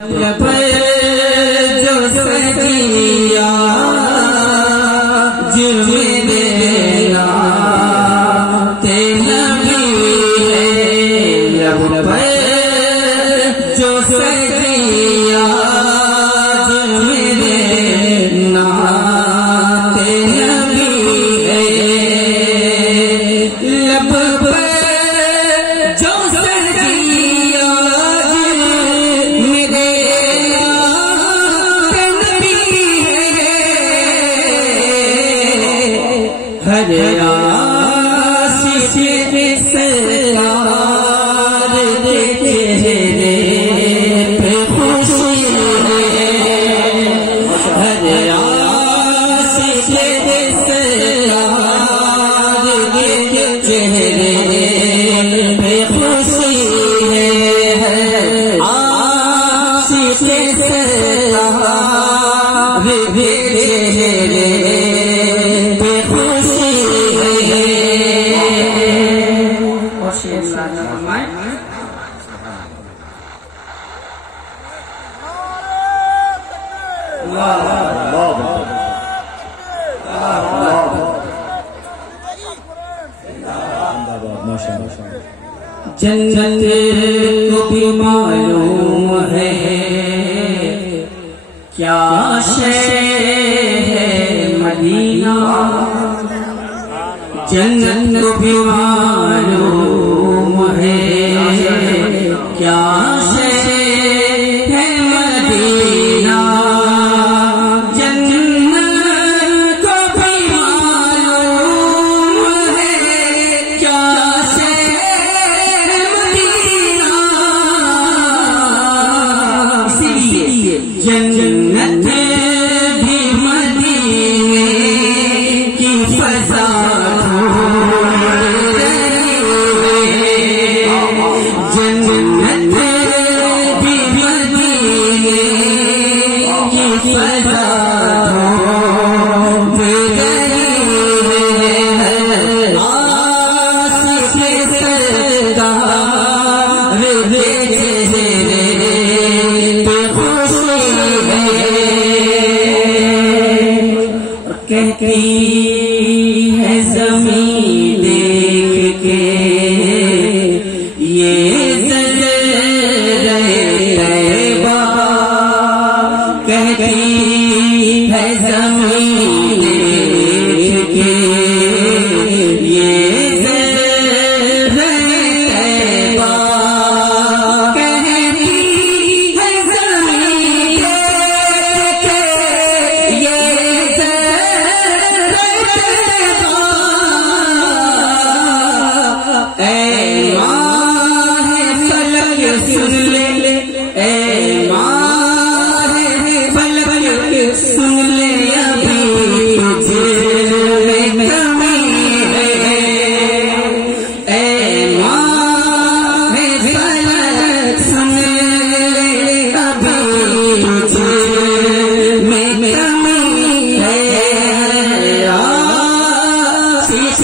जो सजिया जुर्मेरा तेरा भी है जो सजिया जुर्मेरा तेरा भी है लब जो सजिया हरे आशिक़ सरार के चेहरे पे खुशी है। हरे आशिक़ सरार के चेहरे पे खुशी है। आशिक़ सरार के चेहरे जन्नत को भी मालूम है क्या शय है मदीना। जन्नत को भी मालूम है क्या शय है मदीना। जन्नत को भी मालूम है क्या जन्नत भी मदीने की फज़ा जन्नत भी मदीने की फज़ा आशिक़ सरदार के चेहरे पे खुशी कहती है ज़मीं देख के ये ज़ज़रे तैबा। कहती है ज़मीं देख के ये ज़ज़रे तैबा। कहती है ज़मीं देख के ये सुन ले सुन ले अभी तुझमें कमी है। ऐ माँ फलक सुन ले अभी तुझमें कमी है। आशिक़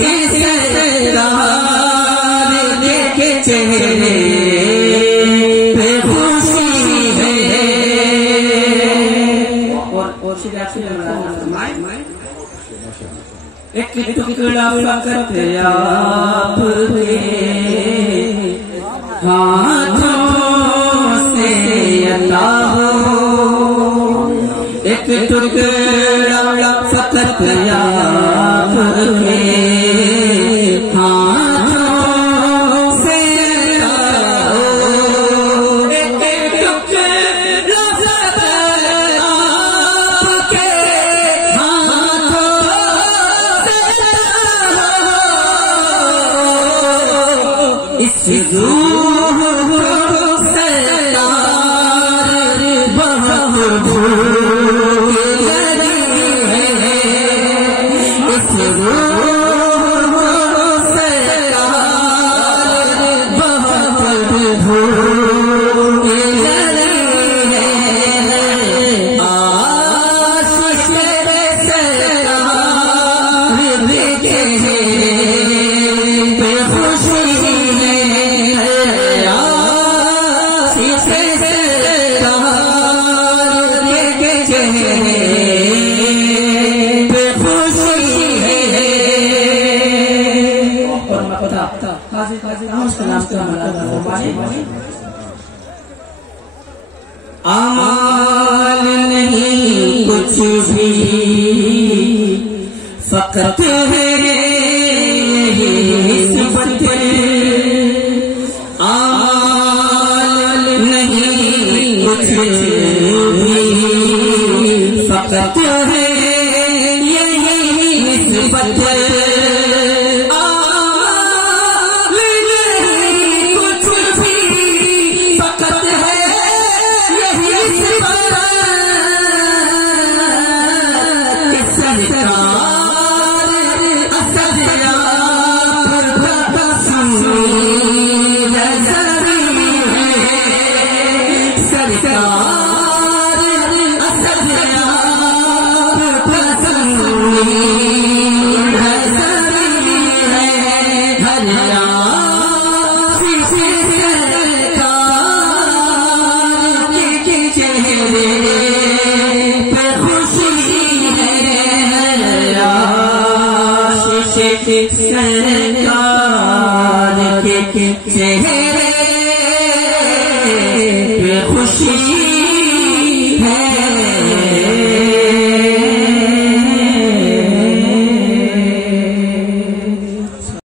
सरदार के चेहरे एक टुकड़ा फकत आपके हाथों से अता हो। एक टुकड़ा फकत आपके हाथों से अता हो। एक टुकड़ा फकत आपके इस रूह सरदार बहुत भूख लगी है। इस रूह सरदार बहुत भूख लगी है। आशिक़ सरदार के चेहरे पे खुशी है। आमाल नहीं कुछ भी फकत है निस्बत, आमाल नहीं कुछ भी फकत है यही निस्बत, सरकार के चेहरे पे खुशी है।